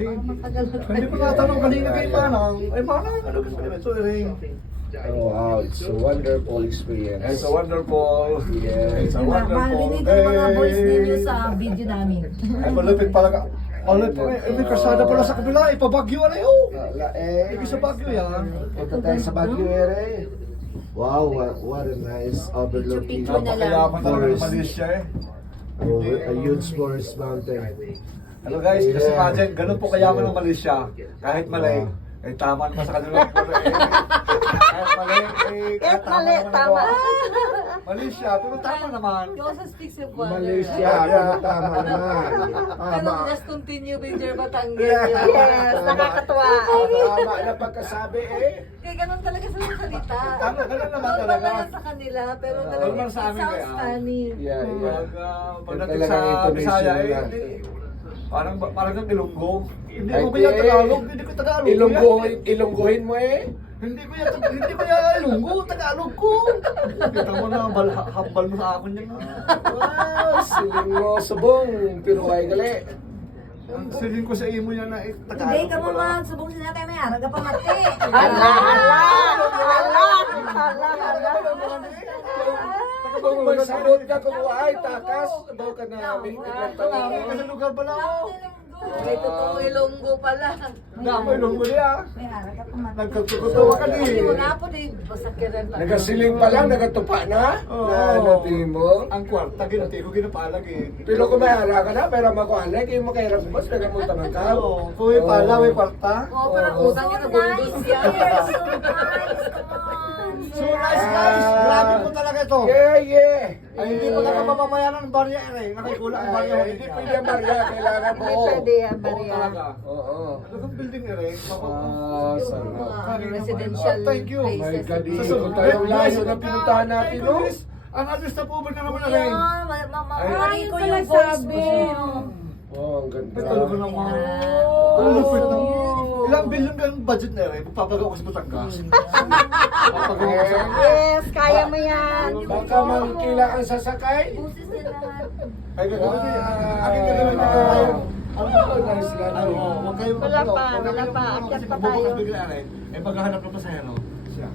Ay, Matagal na hindi ko natanong kanina kay Manang. Ay, Manang, ano gusto niyo? So, Oh, wow, it's a wonderful experience. it's a wonderful. Yeah. It's a wonderful. Marinig ang mga voice ninyo sa video namin. Ay, malupit pala. Malupit pa rin. May kasada pala sa kabila. Ipabagyo na yun. Ibig sa Baguio yan. Punta tayo sa Baguio ere. Wow, what a nice overlooking Picture na lang. Napakayaman talaga ng forest. Malaysia eh. Oh, a huge forest mountain. Hello guys, just imagine, ganun po kayaman ng Malaysia. Kahit mali, eh tama naman sa kanila. Kahit mali, Kahit mali, naman tama. ang gawa. Malaysia, pero tama naman. You also speak Cebuano. Malaysia, tama naman. Pero Tama. just continue with your Batangas. Yeah. Yes, nakakatuwa. Tama na pagkasabi eh. Kaya ganun talaga sila salita. Tama, ganun naman Normal talaga. lang sa kanila, pero Ah, talaga normal it sa amin sounds kaya. funny. Yeah, yeah. Pagdating Yung sa talagang intonation Bisaya, nila. parang ng Ilonggo. Hindi Ay, ko kaya eh. Tagalog, hindi ko Tagalog. Ilongguhin mo eh. Hindi ko ya Ilonggo, Tagalog ko. Kita mo na, hambal mo sa akin yan. Wow, siling mo subong, pero ay gali. Ang siling ko sa imo yan na Tagalog. Hindi ka ko pala. man, subong sila tayo may araga pa mati. Kung magsalot ka kung ay takas, bawa ka namin. Kasi lugar pala ako. May totoong Ilonggo pala. Namoy Ilonggo niya. May araga pa mati. Nagkatutuwa ka Hindi din. mo na po din, basakiran pa. Nagasiling pa lang, nagatupa na. Oo. Na ano mo. Ang kwarta, ginati ko ginapalag eh. Pero kung may ala ka na, pero makuhalag, yung makahirap mas, nagamunta ng ka. Oo, kung may pala, may kwarta. Oo, parang utang niya na bundos yan. So nice guys, grabe po talaga ito. Yeah, yeah. Ay, hindi pa ka mapamayanan ng barya eh. Nakikulang ang barya. Hindi pwede ang Maria, kailangan mo. yan, Oo talaga. Oo. Talagang building eh rin. Ah, sana. Residential Thank you. My places. God, Sa Ikot sunod, tayong guys, layo na pinuntahan natin, no? guys, ang address na po ba na naman na rin? Yan, Ay, mamamari ko yung voice mo. Oh, ang ganda. Ay, talaga naman. Oh, Ang lupit ng... beautiful. Ilang billion ka ng budget na rin? Magpapagawa ko sa Batangas. Magpapagawa ko sa... Yes, kaya mo yan. Baka mangkila ang sasakay. Buses na lahat. Ay, gagawin niya. Aking gagawin niya. Nice lang. Huwag kayong Wala pa, huwag kayong wala pa. kasi Akyat pa pagbubukas tayo. bigla rin. Eh, maghahanap ng pasahero. Siya.